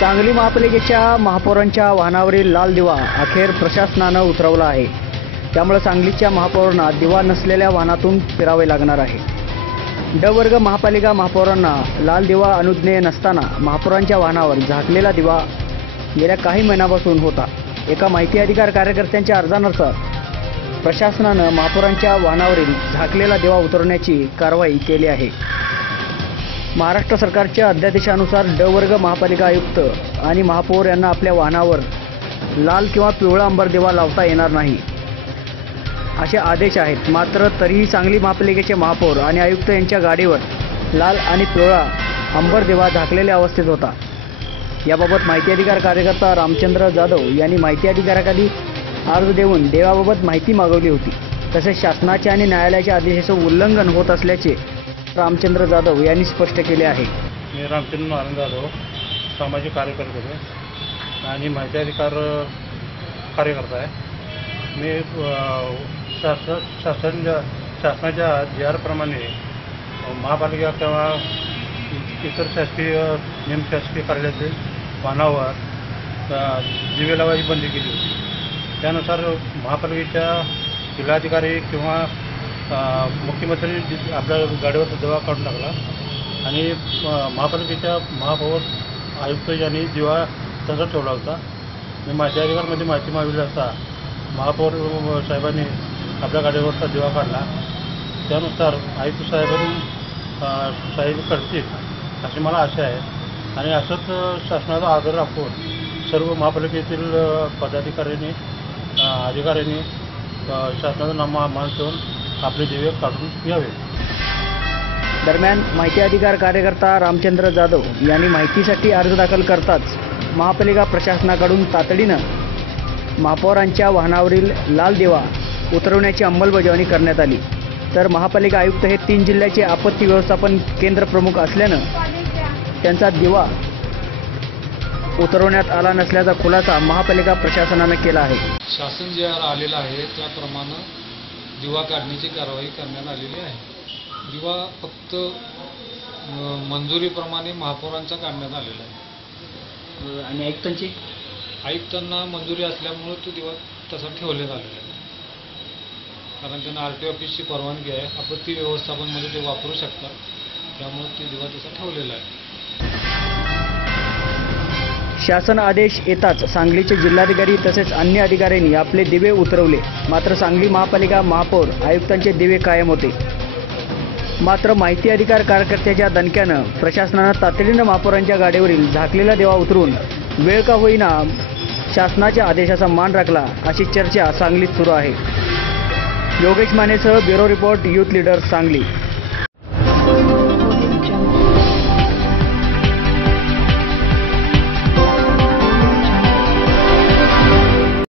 सांगली महापालिकेच्या महापौरांच्या वाहनावरील लाल दिवा अखेर प्रशासनानं उतरवला आहे. त्यामुळे सांगलीच्या महापौरांना दिवा नसलेल्या वाहनातून फिरावे लागणार आहे. ड वर्ग महापालिका महापौरांना लाल दिवा अनुज्ञेय नसताना महापौरांच्या वाहनावर झाकलेला दिवा गेल्या काही महिन्यापासून होता. एका माहिती अधिकार कार्यकर्त्यांच्या अर्जानुसार प्रशासनानं महापौरांच्या वाहनावरील झाकलेला दिवा उतरवण्याची कारवाई केली आहे. महाराष्ट्र सरकारच्या अध्यादेशानुसार ड वर्ग महापालिका आयुक्त आणि महापौर यांना आपल्या वाहनावर लाल किंवा पिवळा अंबर दिवा लावता येणार नाही. असे आदेश आहेत. मात्र तरीही सांगली महापालिकेचे महापौर आणि आयुक्त यांच्या गाडीवर लाल आणि पिवळा अंबर दिवा झाकलेल्या अवस्थेत होता. याबाबत माहिती अधिकार कार्यकर्ता रामचंद्र जाधव यांनी माहिती अधिकाराखाली अर्ज देऊन देवाबाबत माहिती मागवली होती. तसेच शासनाच्या आणि न्यायालयाच्या आदेशाचं उल्लंघन होत असल्याचे रामचंद्र जाधव यांनी स्पष्ट केले आहे. मी रामचंद्र नारायण जाधव सामाजिक कार्यकर्ते आहे. आणि माहिती अधिकार कार्यकर्ता आहे. मी शासन शासन शासनाच्या जी आरप्रमाणे महापालिका किंवा इतर शासकीय निमशासकीय कार्यालयातील वाहनावर अ, दिवे लावायची बंदी केली होती. त्यानुसार महापालिकेच्या जिल्हाधिकारी किंवा मुख्यमंत्र्यांनी आपल्या गाडीवर दिवा काढून टाकला. आणि महापालिकेच्या महापौर आयुक्त यांनी दिवा तसा ठेवला होता. मी माझ्या अधिकारमध्ये माहिती मागवली असता महापौर साहेबांनी आपल्या गाडीवरचा दिवा काढला. त्यानुसार आयुक्त साहेबांनी साहेब करतील अशी मला आशा आहे. आणि असंच शासनाचा आदर राखून सर्व महापालिकेतील पदाधिकाऱ्यांनी अधिकाऱ्यांनी शासनाचा नामा मान ठेवून आपले दिवे काढून यावे दरम्यान माहिती अधिकार कार्यकर्ता रामचंद्र जाधव यांनी माहितीसाठी अर्ज दाखल करताच महापालिका प्रशासनाकडून तातडीनं महापौरांच्या वाहनावरील लाल दिवा उतरवण्याची अंमलबजावणी करण्यात आली. तर महापालिका आयुक्त हे तीन जिल्ह्याचे आपत्ती व्यवस्थापन केंद्र प्रमुख असल्यानं त्यांचा दिवा उतरवण्यात आला नसल्याचा खुलासा महापालिका प्रशासनानं केला आहे. शासन जे आलेलं आहे त्याप्रमाणे दिवा काढण्याची कारवाई करण्यात आलेली आहे. दिवा फक्त मंजुरीप्रमाणे महापौरांचा काढण्यात आलेला आहे. आणि आयुक्तांची? आयुक्तांना मंजुरी असल्यामुळे तो दिवा तसा ठेवण्यात आलेला आहे. कारण त्यांना आर टी ऑफिसची परवानगी आहे. आपत्ती व्यवस्थापनमध्ये ते वापरू शकतात. त्यामुळे ते दिवा तसा ठेवलेला आहे. शासन आदेश येताच सांगलीचे जिल्हाधिकारी तसेच अन्य अधिकाऱ्यांनी आपले दिवे उतरवले. मात्र सांगली महापालिका महापौर आयुक्तांचे दिवे कायम होते. मात्र माहिती अधिकार कार्यकर्त्याच्या दणक्यानं प्रशासनानं तातडीनं महापौरांच्या गाडीवरील झाकलेला देवा उतरून वेळ का होईना शासनाच्या आदेशाचा मान राखला अशी चर्चा सांगलीत सुरू आहे. Yogesh मानेसह bureau report youth leader Sangli.